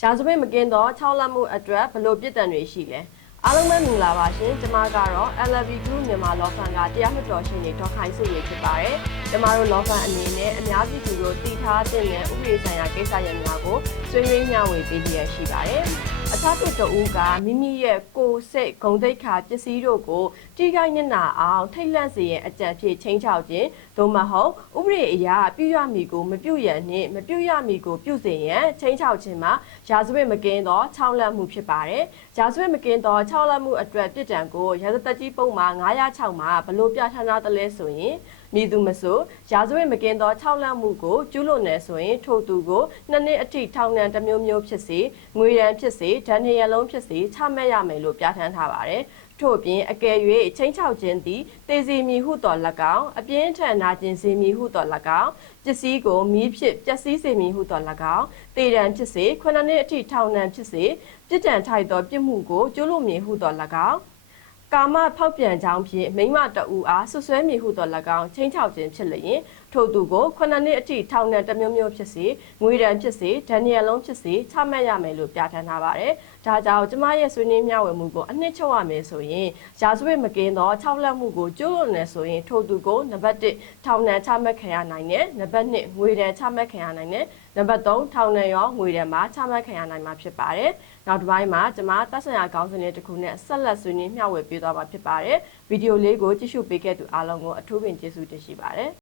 ရာဇဝတ်မကင်းသော6လက်မှုအတွက်ဘလို့ပြစ်ဒဏ်တွေရှိလဲ အားလုံးပဲမင်္ဂလာပါရှင်ကျွန်မကတော့ LV Group မြန်မာ Law Firm ကတရားလွှတ်တော်ရှင်တွေဒေါက်ခိုင်စုရေးဖြစ်ပါတယ်ကျွန်မတို့ Law Firm အနေနဲ့အများပြည်သူတို့တည်ထားတဲ့ဥပဒေဆိုင်ရာကိစ္စရပ်များကိုဆွေးနွေးမျှဝေပေးလျက်ရှိပါတယ်အခြားသူတဦးကမိမိရဲ့ကိုယ်စိတ်ဂုဏ်သိက္ခာပစ္စည်းတို့ကိုတိခိုက်နေတာအောင်ထိတ်လန့်စေရန်အကြံဖြစ်ချင်းချောက်ခြင်းသို့မဟုတ်ဥပဒေအရာပြုရမည်ကိုမပြုရန်နှင့်မပြုရမည်ကိုပြုစေရန်ချင်းချောက်ခြင်းမှာရာဇဝတ်မကင်းသော၆လက်မှုဖြစ်ပါတယ်ရာဇဝတ်မကင်းသော၆လက်မှုအတွက်ပြစ်ဒဏ်ကိုရာဇသက်ကြီးပုံမှာ906မှာဘလို့ပြဋ္ဌာန်းထားသလဲဆိုရင် မည်သူမဆိုရာဇဝတ်မကင်းသော၆လက်မှုကိုကျူးလွန်နေဆိုရင်ထိုသူကိုနှစ်နှစ်အထိထောင်ဒဏ်တစ်မျိုးမျိုးဖြစ်စေငွေဒဏ်ဖြစ်စေဒဏ်နှစ်ရက်လုံးဖြစ်စေချမှတ်ရမယ်လို့ပြဋ္ဌာန်းထားပါတယ်ထို့အပြင်အကယ်၍ချင်းချောက်ခြင်းသည်တေစီမီဟုတော်၎င်းအပြင်းထန်နာခြင်းစေမီဟုတော်၎င်းပစ္စည်းကိုမီးဖြစ်ပျက်စီးစေမီဟုတော်၎င်းတေရန်ဖြစ်စေခုနှစ်နှစ်အထိထောင်ဒဏ်ဖြစ်စေပြစ်ဒဏ်ထိုက်သောပြစ်မှုကိုကျူးလွန်မည်ဟုတော်၎င်း ကာမဖောက်ပြန်ကြောင်းဖြင့်မိမတအူအားဆွဆွဲမိဟုသော၎င်းချင်းချောက်ခြင်းဖြစ်လျင်ထို့သူကိုခုနှစ်နှစ်အထိထောင်ဒဏ်တစ်မျိုးမျိုးဖြစ်စေငွေဒဏ်ဖြစ်စေဒဏ်နီယလုံးဖြစ်စေချမှတ်ရမယ်လို့ပြဋ္ဌာန်းထားပါတယ်။ဒါကြောင့်ကျမရဲ့ဆွေးနွေးမျှဝေမှုကိုအနှစ်ချုပ်ရမယ်ဆိုရင်ရာဇဝတ်မကင်းသော၆လက်မှုကိုကျူးလွန်နေဆိုရင်ထို့သူကိုနံပါတ်1ထောင်ဒဏ်ချမှတ်ခံရနိုင်တယ်နံပါတ်2ငွေဒဏ်ချမှတ်ခံရနိုင်တယ်နံပါတ်3ထောင်ဒဏ်ရောငွေဒဏ်မှာချမှတ်ခံရနိုင်မှာဖြစ်ပါတယ်။နောက်တစ်ပိုင်းမှာကျမသက်ဆိုင်ရာခေါင်းစဉ်လေးတစ်ခုနဲ့ဆက်လက်ဆွေးနွေးမျှဝေပေးသွားမှာဖြစ်ပါတယ်။ဗီဒီယိုလေးကိုကြည့်ရှုပေးခဲ့သူအားလုံးကိုအထူးပင်ကျေးဇူးတင်ရှိပါတယ်။